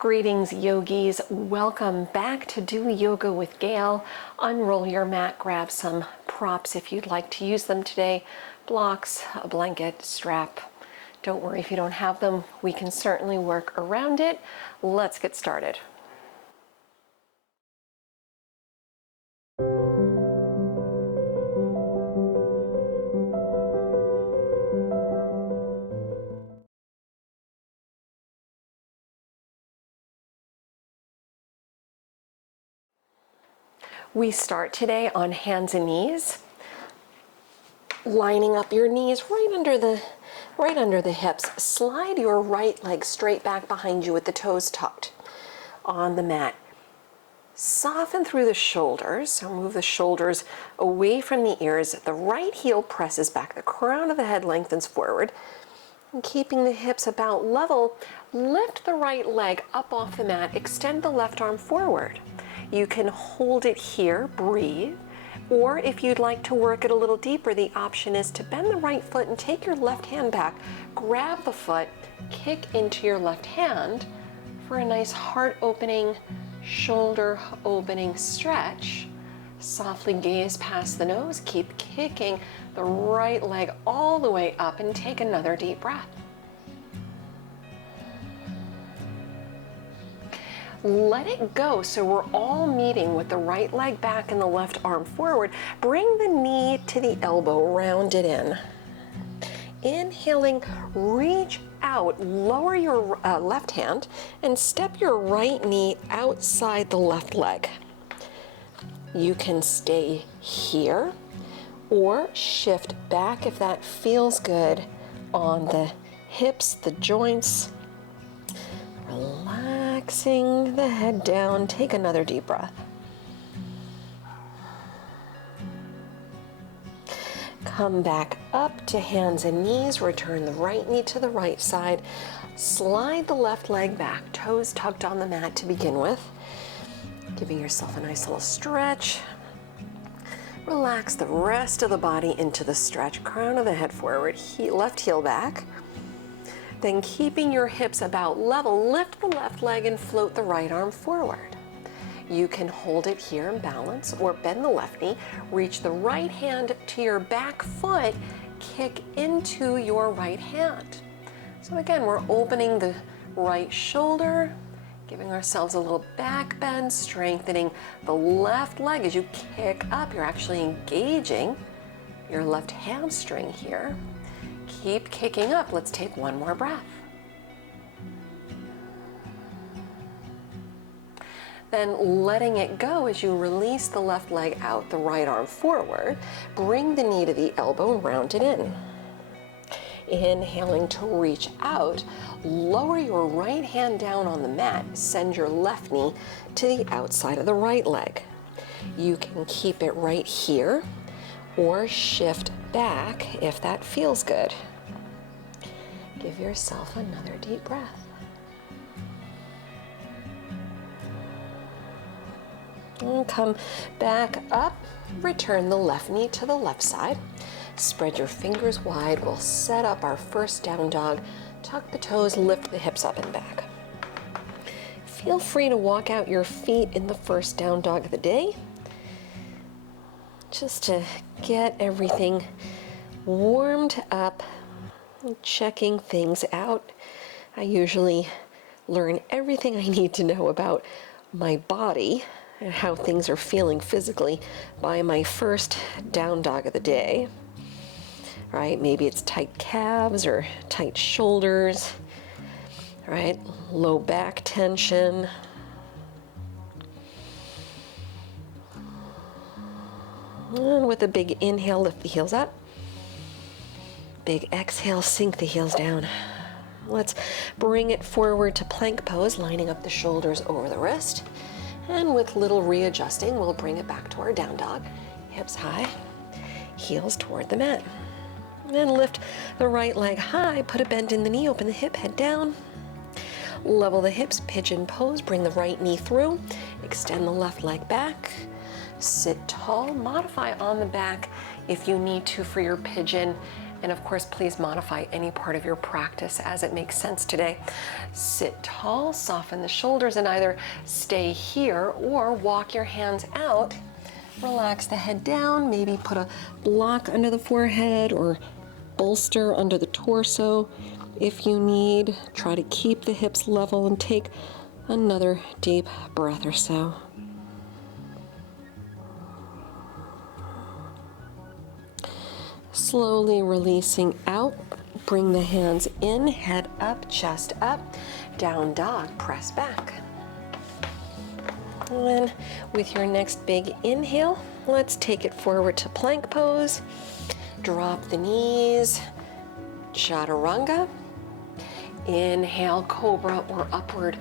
Greetings, yogis. Welcome back to Do Yoga with Gail. Unroll your mat, grab some props if you'd like to use them today. Blocks, a blanket, strap. Don't worry if you don't have them. We can certainly work around it. Let's get started. We start today on hands and knees, lining up your knees right under the hips. Slide your right leg straight back behind you with the toes tucked on the mat. Soften through the shoulders, so move the shoulders away from the ears. The right heel presses back, the crown of the head lengthens forward. And keeping the hips about level, lift the right leg up off the mat, extend the left arm forward. You can hold it here, breathe, or if you'd like to work it a little deeper, the option is to bend the right foot and take your left hand back, grab the foot, kick into your left hand for a nice heart opening, shoulder opening stretch. Softly gaze past the nose, keep kicking the right leg all the way up and take another deep breath. Let it go so we're all meeting with the right leg back and the left arm forward. Bring the knee to the elbow, round it in. Inhaling, reach out, lower your left hand and step your right knee outside the left leg. You can stay here or shift back if that feels good on the hips, the joints. Relaxing the head down, take another deep breath. Come back up to hands and knees, return the right knee to the right side. Slide the left leg back, toes tucked on the mat to begin with. Giving yourself a nice little stretch. Relax the rest of the body into the stretch, crown of the head forward, left heel back. Then keeping your hips about level, lift the left leg and float the right arm forward. You can hold it here and balance or bend the left knee, reach the right hand to your back foot, kick into your right hand. So again, we're opening the right shoulder, giving ourselves a little back bend, strengthening the left leg as you kick up. You're actually engaging your left hamstring here. Keep kicking up. Let's take one more breath. Then letting it go as you release the left leg out, the right arm forward. Bring the knee to the elbow and round it in. Inhaling to reach out, lower your right hand down on the mat, send your left knee to the outside of the right leg. You can keep it right here or shift back if that feels good. Give yourself another deep breath. And come back up, return the left knee to the left side. Spread your fingers wide. We'll set up our first down dog. Tuck the toes, lift the hips up and back. Feel free to walk out your feet in the first down dog of the day, just to get everything warmed up, checking things out. I usually learn everything I need to know about my body and how things are feeling physically by my first down dog of the day. Right? Maybe it's tight calves or tight shoulders, right? Low back tension. And with a big inhale, lift the heels up. Big exhale, sink the heels down. Let's bring it forward to plank pose, lining up the shoulders over the wrist. And with little readjusting, we'll bring it back to our down dog. Hips high, heels toward the mat. Then lift the right leg high, put a bend in the knee, open the hip, head down. Level the hips, pigeon pose, bring the right knee through, extend the left leg back. Sit tall, modify on the back if you need to for your pigeon. And of course, please modify any part of your practice as it makes sense today. Sit tall, soften the shoulders, and either stay here or walk your hands out. Relax the head down, maybe put a block under the forehead or bolster under the torso if you need. Try to keep the hips level and take another deep breath or so. Slowly releasing out, bring the hands in, head up, chest up, down dog, press back. And with your next big inhale, let's take it forward to plank pose. Drop the knees, chaturanga. Inhale, cobra or upward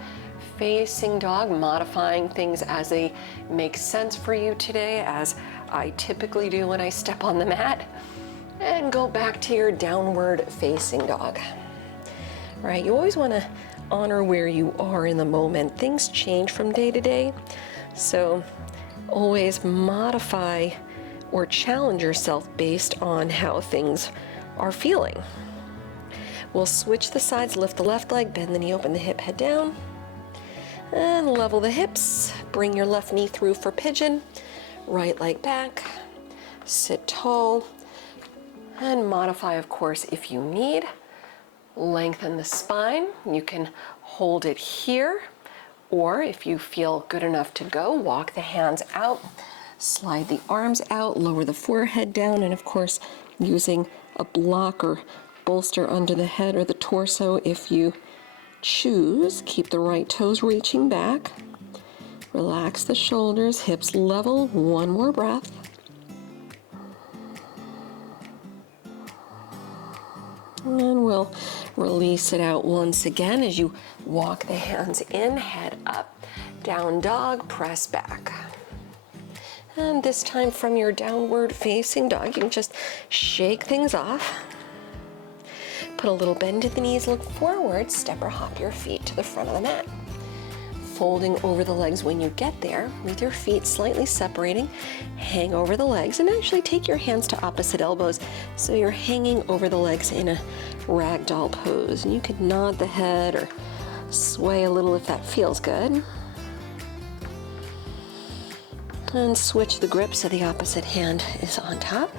facing dog, modifying things as they make sense for you today, as I typically do when I step on the mat. And go back to your downward facing dog. Right, you always want to honor where you are in the moment. Things change from day to day, so always modify or challenge yourself based on how things are feeling. We'll switch the sides, lift the left leg, bend the knee, open the hip, head down, and level the hips. Bring your left knee through for pigeon, right leg back, sit tall, and modify, of course, if you need. Lengthen the spine. You can hold it here, or if you feel good enough to go, walk the hands out, slide the arms out, lower the forehead down, and of course, using a block or bolster under the head or the torso if you choose. Keep the right toes reaching back. Relax the shoulders, hips level. One more breath. And we'll release it out once again as you walk the hands in, head up, down dog, press back. And this time from your downward facing dog, you can just shake things off. Put a little bend to the knees, look forward, step or hop your feet to the front of the mat. Folding over the legs when you get there, with your feet slightly separating, hang over the legs and actually take your hands to opposite elbows so you're hanging over the legs in a ragdoll pose. And you could nod the head or sway a little if that feels good. And switch the grip so the opposite hand is on top.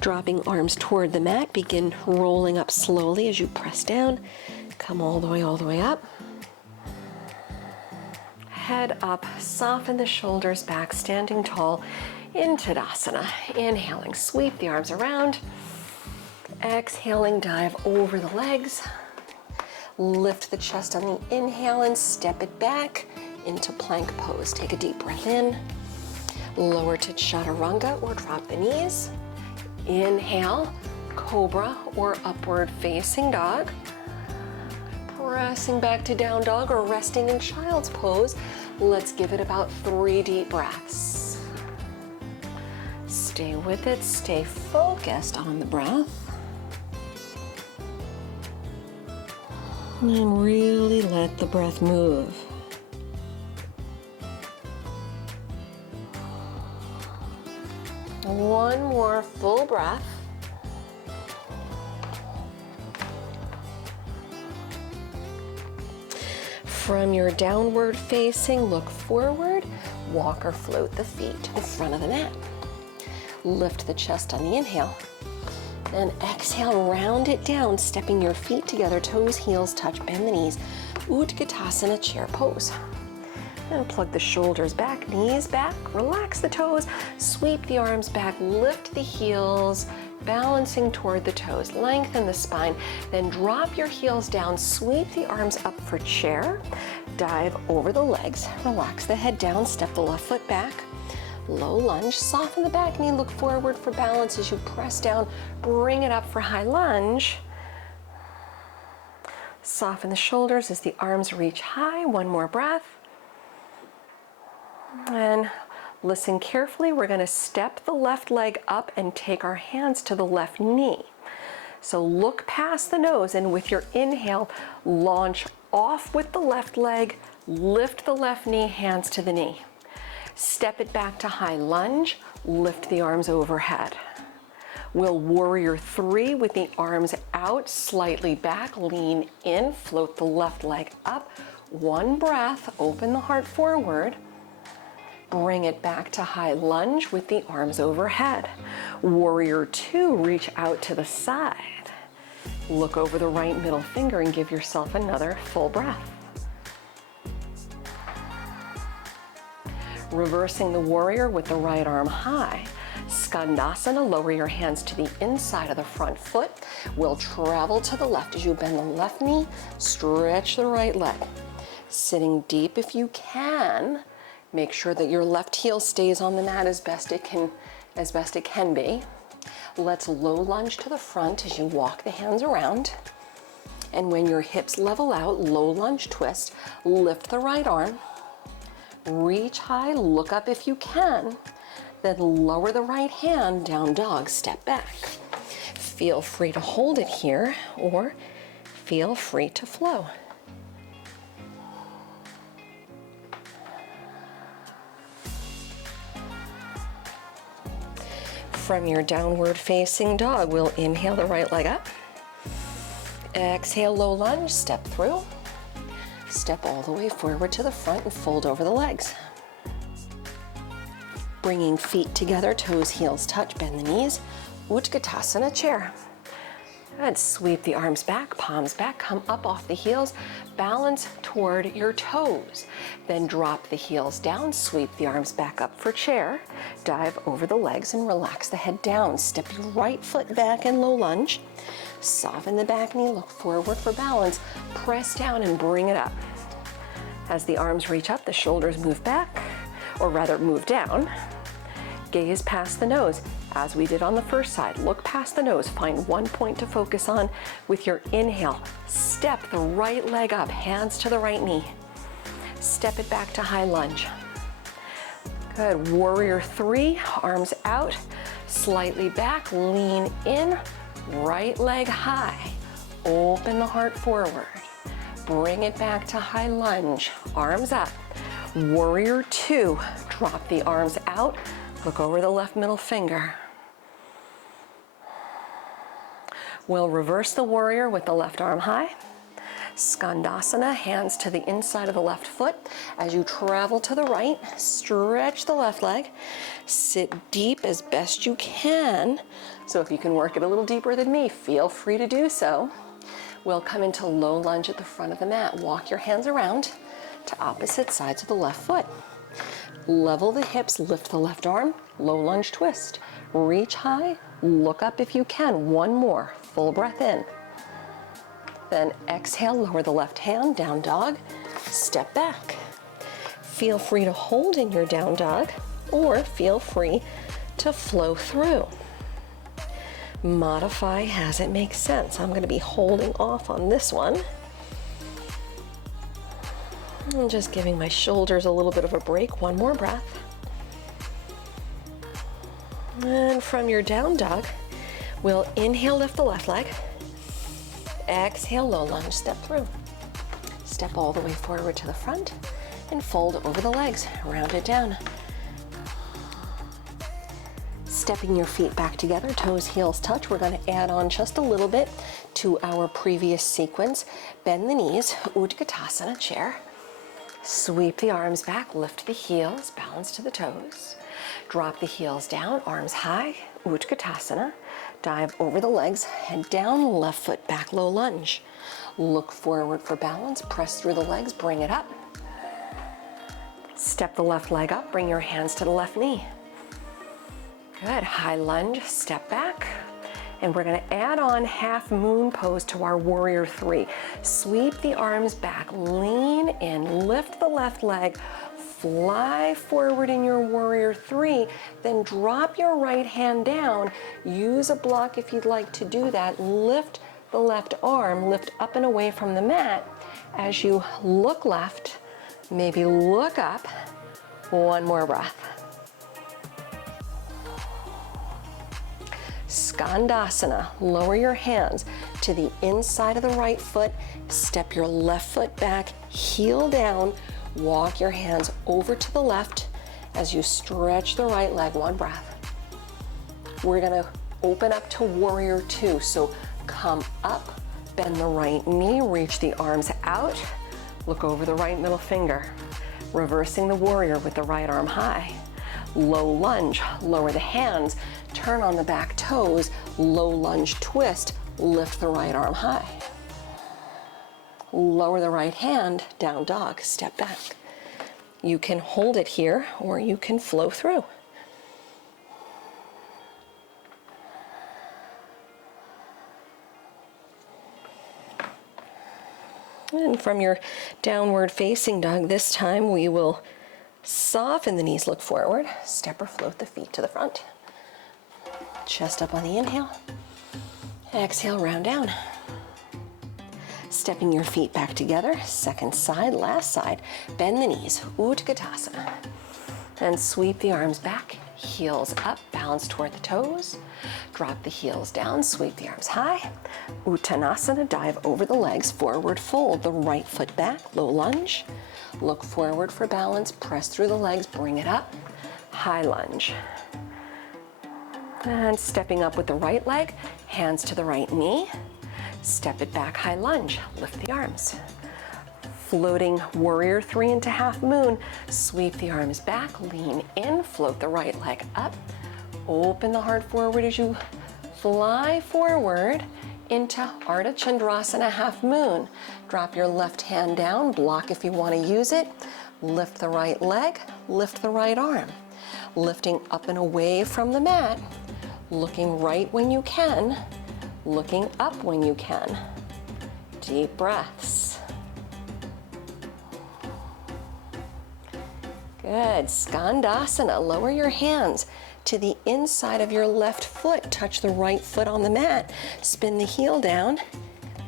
Dropping arms toward the mat, begin rolling up slowly as you press down. Come all the way up. Head up, soften the shoulders back, standing tall in Tadasana. Inhaling, sweep the arms around. Exhaling, dive over the legs. Lift the chest on the inhale and step it back into plank pose. Take a deep breath in. Lower to chaturanga or drop the knees. Inhale, cobra or upward facing dog. Pressing back to down dog or resting in child's pose. Let's give it about 3 deep breaths. Stay with it, stay focused on the breath. And really let the breath move. One more full breath. From your downward facing, look forward, walk or float the feet to the front of the mat. Lift the chest on the inhale. Then exhale, round it down, stepping your feet together, toes, heels touch, bend the knees. Utkatasana, chair pose. And plug the shoulders back, knees back, relax the toes, sweep the arms back, lift the heels, balancing toward the toes, lengthen the spine, then drop your heels down, sweep the arms up for chair, dive over the legs, relax the head down, step the left foot back, low lunge, soften the back knee, look forward for balance as you press down, bring it up for high lunge. Soften the shoulders as the arms reach high, one more breath. And listen carefully, we're going to step the left leg up and take our hands to the left knee. So look past the nose and with your inhale, launch off with the left leg, lift the left knee, hands to the knee. Step it back to high lunge, lift the arms overhead. We'll warrior 3 with the arms out, slightly back, lean in, float the left leg up. One breath, open the heart forward. Bring it back to high lunge with the arms overhead. Warrior 2, reach out to the side. Look over the right middle finger and give yourself another full breath. Reversing the warrior with the right arm high. Skandasana, lower your hands to the inside of the front foot. We'll travel to the left as you bend the left knee, stretch the right leg. Sitting deep if you can. Make sure that your left heel stays on the mat as best it can be. Let's low lunge to the front as you walk the hands around. And when your hips level out, low lunge twist, lift the right arm. Reach high, look up if you can. Then lower the right hand, down dog, step back. Feel free to hold it here or feel free to flow. From your downward facing dog, we'll inhale the right leg up. Exhale, low lunge, step through. Step all the way forward to the front and fold over the legs. Bringing feet together, toes, heels touch, bend the knees. Utkatasana chair. Good, sweep the arms back, palms back, come up off the heels, balance toward your toes. Then drop the heels down, sweep the arms back up for chair, dive over the legs and relax the head down. Step your right foot back in low lunge. Soften the back knee, look forward for balance. Press down and bring it up. As the arms reach up, the shoulders move back, or rather move down. Gaze past the nose. As we did on the first side, look past the nose. Find one point to focus on with your inhale. Step the right leg up, hands to the right knee. Step it back to high lunge. Good, warrior 3, arms out, slightly back, lean in, right leg high. Open the heart forward. Bring it back to high lunge, arms up. Warrior 2, drop the arms out, look over the left middle finger. We'll reverse the warrior with the left arm high. Skandasana, hands to the inside of the left foot. As you travel to the right, stretch the left leg. Sit deep as best you can. So if you can work it a little deeper than me, feel free to do so. We'll come into low lunge at the front of the mat. Walk your hands around to opposite sides of the left foot. Level the hips, lift the left arm, low lunge twist. Reach high, look up if you can. One more, full breath in. Then exhale, lower the left hand, down dog, step back. Feel free to hold in your down dog or feel free to flow through. Modify as it makes sense. I'm going to be holding off on this one. I'm just giving my shoulders a little bit of a break. One more breath. And from your down dog, we'll inhale, lift the left leg. Exhale, low lunge, step through. Step all the way forward to the front and fold over the legs, round it down. Stepping your feet back together, toes, heels touch. We're going to add on just a little bit to our previous sequence. Bend the knees, Utkatasana chair. Sweep the arms back, lift the heels, balance to the toes. Drop the heels down, arms high, Utkatasana. Dive over the legs, head down, left foot back, low lunge. Look forward for balance, press through the legs, bring it up. Step the left leg up, bring your hands to the left knee. Good, high lunge, step back. And we're gonna add on half moon pose to our warrior 3. Sweep the arms back, lean in, lift the left leg, fly forward in your warrior 3, then drop your right hand down. Use a block if you'd like to do that. Lift the left arm, lift up and away from the mat. As you look left, maybe look up. One more breath. Skandasana, lower your hands to the inside of the right foot, step your left foot back, heel down, walk your hands over to the left As you stretch the right leg, one breath. We're gonna open up to warrior two. So come up, bend the right knee, reach the arms out, look over the right middle finger. Reversing the warrior with the right arm high. Low lunge, lower the hands, turn on the back toes, low lunge twist, lift the right arm high. Lower the right hand, down dog, step back. You can hold it here or you can flow through. And from your downward facing dog, this time we will soften the knees, look forward, step or float the feet to the front. Chest up on the inhale. Exhale, round down. Stepping your feet back together, second side, last side. Bend the knees, Utkatasana. And sweep the arms back, heels up, balance toward the toes. Drop the heels down, sweep the arms high. Uttanasana, dive over the legs, forward fold, the right foot back, low lunge. Look forward for balance, press through the legs, bring it up, high lunge. And stepping up with the right leg, hands to the right knee. Step it back, high lunge, lift the arms. Floating warrior three into half moon, sweep the arms back, lean in, float the right leg up. Open the heart forward as you fly forward into Ardha Chandrasana, half moon. Drop your left hand down, block if you want to use it. Lift the right leg, lift the right arm. Lifting up and away from the mat, looking right when you can, looking up when you can. Deep breaths. Good, Skandasana, lower your hands to the inside of your left foot. Touch the right foot on the mat. Spin the heel down.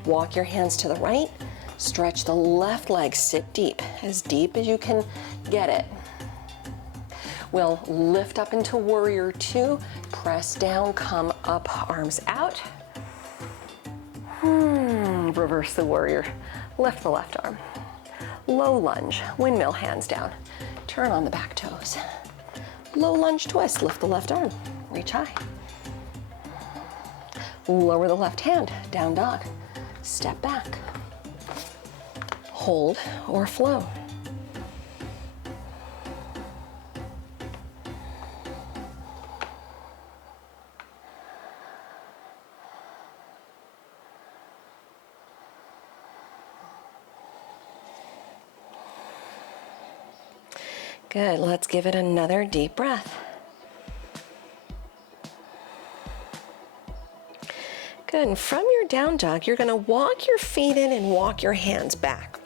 Walk your hands to the right. Stretch the left leg. Sit deep as you can get it. We'll lift up into warrior two. Press down, come up, arms out. Reverse the warrior. Lift the left arm. Low lunge, windmill, hands down. Turn on the back toes. Low lunge twist, lift the left arm, reach high. Lower the left hand, down dog. Step back. Hold or flow. Good, let's give it another deep breath. Good, and from your down dog, you're gonna walk your feet in and walk your hands back.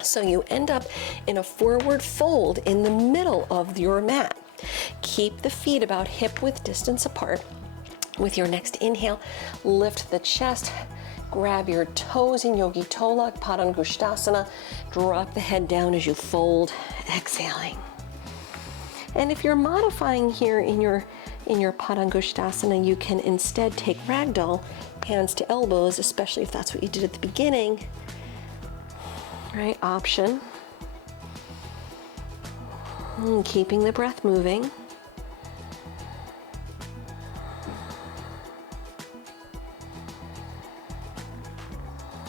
So you end up in a forward fold in the middle of your mat. Keep the feet about hip width distance apart. With your next inhale, lift the chest, grab your toes in Yogi Tolak, Padangusthasana, drop the head down as you fold, exhaling. And if you're modifying here in your Padangusthasana, you can instead take ragdoll, hands to elbows, especially if that's what you did at the beginning. Right, option. Keeping the breath moving.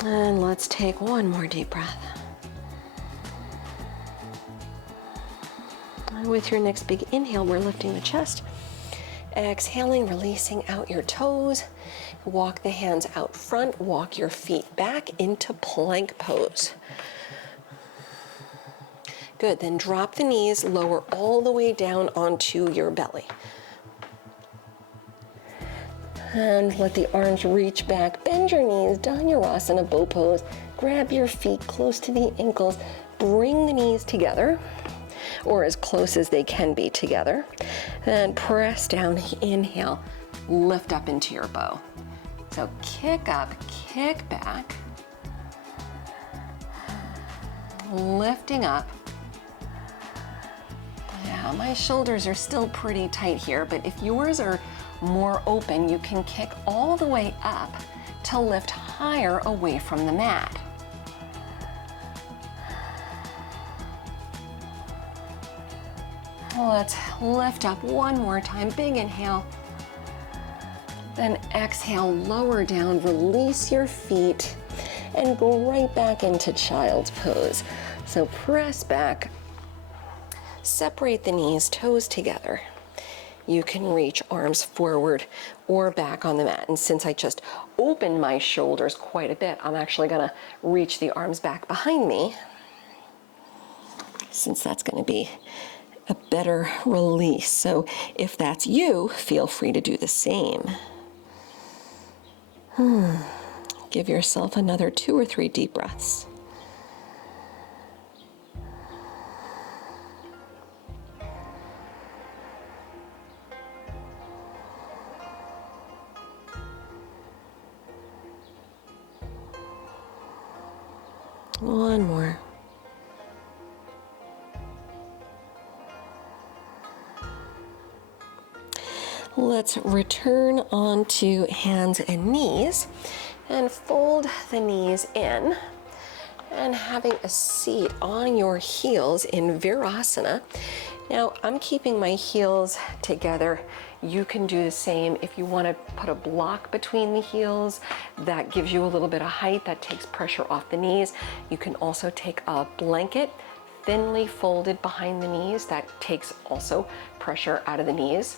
And let's take one more deep breath. And with your next big inhale, we're lifting the chest. Exhaling, releasing out your toes. Walk the hands out front, walk your feet back into plank pose. Good, then drop the knees, lower all the way down onto your belly. And let the arms reach back, bend your knees, Dhanurasana, bow pose. Grab your feet close to the ankles, bring the knees together, or as close as they can be together. And press down, inhale, lift up into your bow. So kick up, kick back, lifting up. Yeah, my shoulders are still pretty tight here, but if yours are more open, you can kick all the way up to lift higher away from the mat. Let's lift up one more time. Big inhale. Then exhale, lower down, release your feet, and go right back into child's pose. So press back, separate the knees, toes together. You can reach arms forward or back on the mat. And since I just opened my shoulders quite a bit, I'm actually gonna reach the arms back behind me, since that's gonna be a better release. So if that's you, feel free to do the same. Give yourself another 2 or 3 deep breaths. One more. Let's return onto hands and knees and fold the knees in, and having a seat on your heels in Virasana. Now I'm keeping my heels together. You can do the same. If you want to put a block between the heels, that gives you a little bit of height, that takes pressure off the knees. You can also take a blanket thinly folded behind the knees. That takes also pressure out of the knees.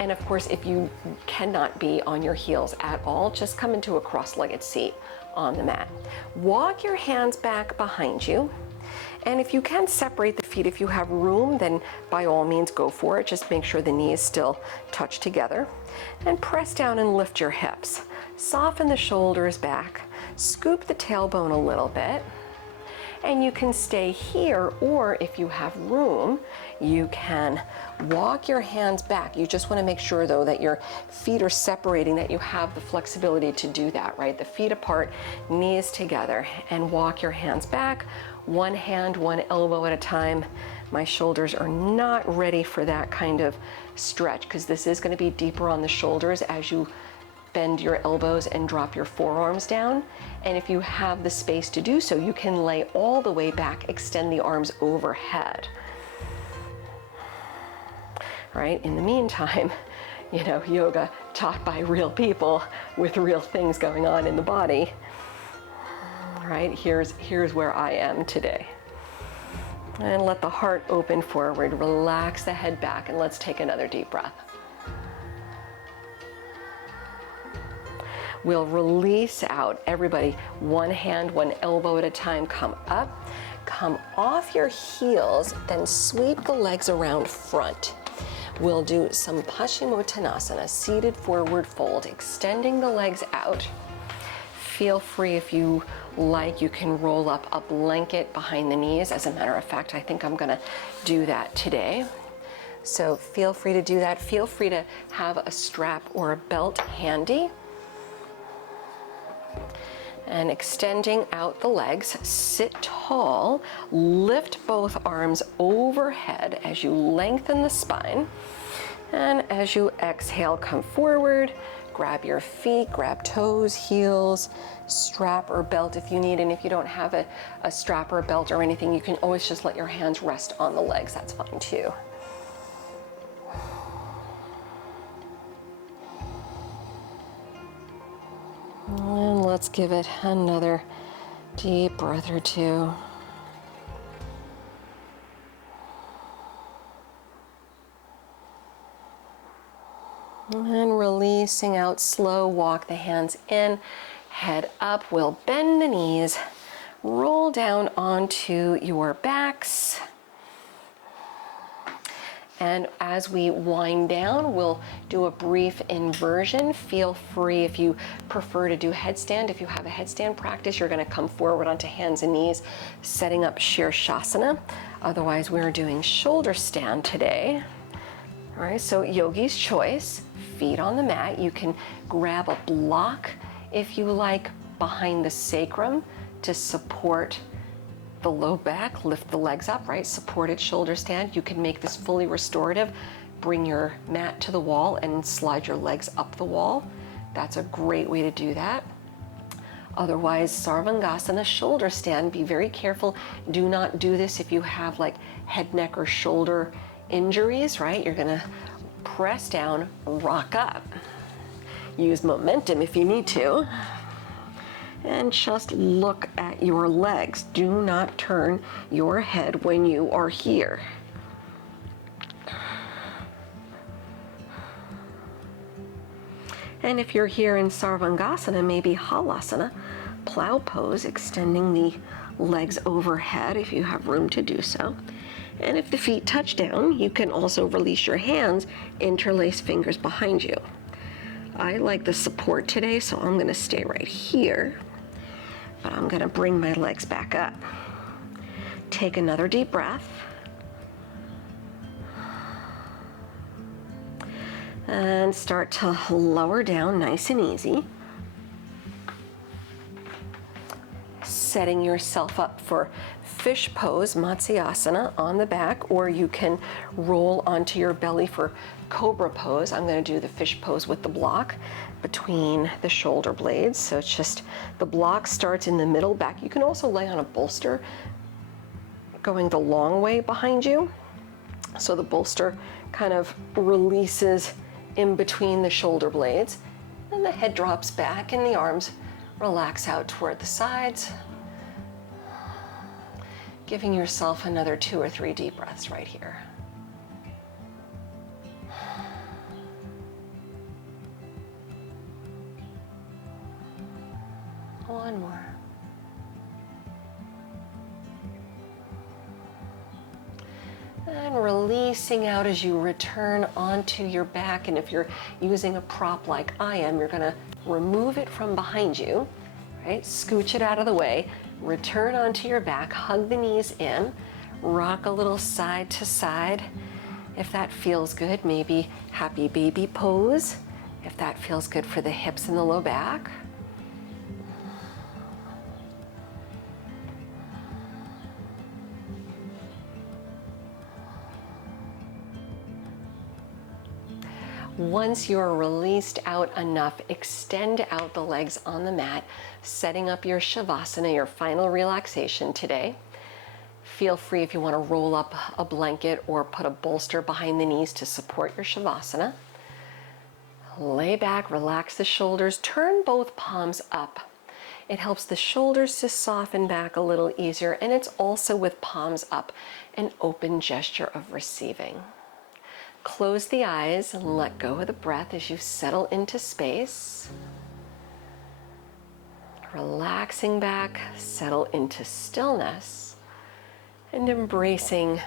And of course, if you cannot be on your heels at all, just come into a cross-legged seat on the mat. Walk your hands back behind you. And if you can separate the feet, if you have room, then by all means go for it. Just make sure the knees still touch together. And press down and lift your hips. Soften the shoulders back. Scoop the tailbone a little bit. And you can stay here, or if you have room, you can walk your hands back. You just want to make sure though that your feet are separating, that you have the flexibility to do that, right? The feet apart, knees together, and walk your hands back, one hand, one elbow at a time. My shoulders are not ready for that kind of stretch because this is going to be deeper on the shoulders as you bend your elbows and drop your forearms down. And if you have the space to do so, you can lay all the way back, extend the arms overhead. Right? In the meantime, you know, yoga taught by real people with real things going on in the body. Right? Here's where I am today. And let the heart open forward, relax the head back, and let's take another deep breath. We'll release out. Everybody, one hand, one elbow at a time. Come up, come off your heels, then sweep the legs around front. We'll do some Paschimottanasana, seated forward fold, extending the legs out. Feel free, if you like, you can roll up a blanket behind the knees. As a matter of fact, I think I'm gonna do that today. So feel free to do that. Feel free to have a strap or a belt handy. And extending out the legs, sit tall, lift both arms overhead as you lengthen the spine. And as you exhale, come forward, grab your feet, grab toes, heels, strap or belt if you need. And if you don't have a strap or a belt or anything, you can always just let your hands rest on the legs. That's fine too. And let's give it another deep breath or two. And releasing out, slow walk the hands in, head up. We'll bend the knees, roll down onto your backs. And as we wind down, we'll do a brief inversion. Feel free, if you prefer to do headstand, if you have a headstand practice, you're gonna come forward onto hands and knees, setting up Shirshasana. Otherwise, we're doing shoulder stand today. All right, so yogi's choice, feet on the mat. You can grab a block, if you like, behind the sacrum to support the low back, lift the legs up, right? Supported shoulder stand. You can make this fully restorative. Bring your mat to the wall and slide your legs up the wall. That's a great way to do that. Otherwise, Sarvangasana, shoulder stand. Be very careful. Do not do this if you have like head, neck, or shoulder injuries, right? You're gonna press down, rock up. Use momentum if you need to. And just look at your legs. Do not turn your head when you are here. And if you're here in Sarvangasana, maybe Halasana, plow pose, extending the legs overhead if you have room to do so. And if the feet touch down, you can also release your hands, interlace fingers behind you. I like the support today, so I'm gonna stay right here, but I'm gonna bring my legs back up. Take another deep breath. And start to lower down nice and easy. Setting yourself up for fish pose, Matsyasana, on the back, or you can roll onto your belly for cobra pose. I'm going to do the fish pose with the block between the shoulder blades. So it's just the block starts in the middle back. You can also lay on a bolster going the long way behind you. So the bolster kind of releases in between the shoulder blades. And the head drops back and the arms relax out toward the sides. Giving yourself another 2 or 3 deep breaths right here. One more. And releasing out as you return onto your back. And if you're using a prop like I am, you're gonna remove it from behind you, right? Scooch it out of the way. Return onto your back, hug the knees in, rock a little side to side. If that feels good, maybe happy baby pose. If that feels good for the hips and the low back. Once you're released out enough, extend out the legs on the mat, setting up your Shavasana, your final relaxation today. Feel free if you want to roll up a blanket or put a bolster behind the knees to support your Shavasana. Lay back, relax the shoulders, turn both palms up. It helps the shoulders to soften back a little easier, and it's also with palms up, an open gesture of receiving. Close the eyes and let go of the breath as you settle into space. Relaxing back, settle into stillness, and embracing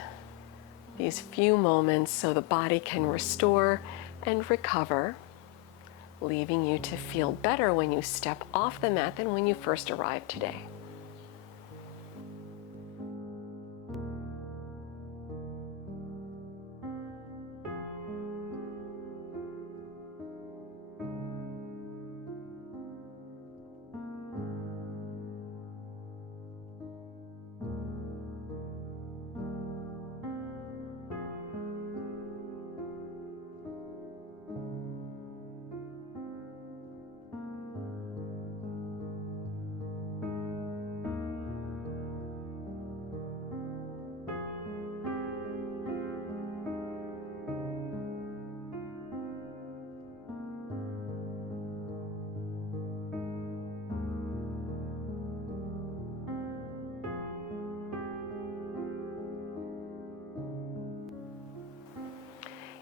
these few moments so the body can restore and recover, leaving you to feel better when you step off the mat than when you first arrived today.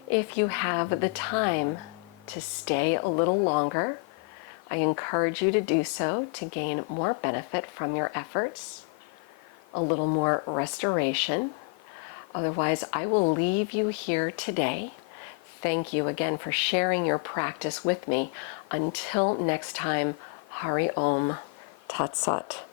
If you have the time to stay a little longer, I encourage you to do so to gain more benefit from your efforts, a little more restoration. Otherwise, I will leave you here today. Thank you again for sharing your practice with me. Until next time, Hari Om Tat Sat.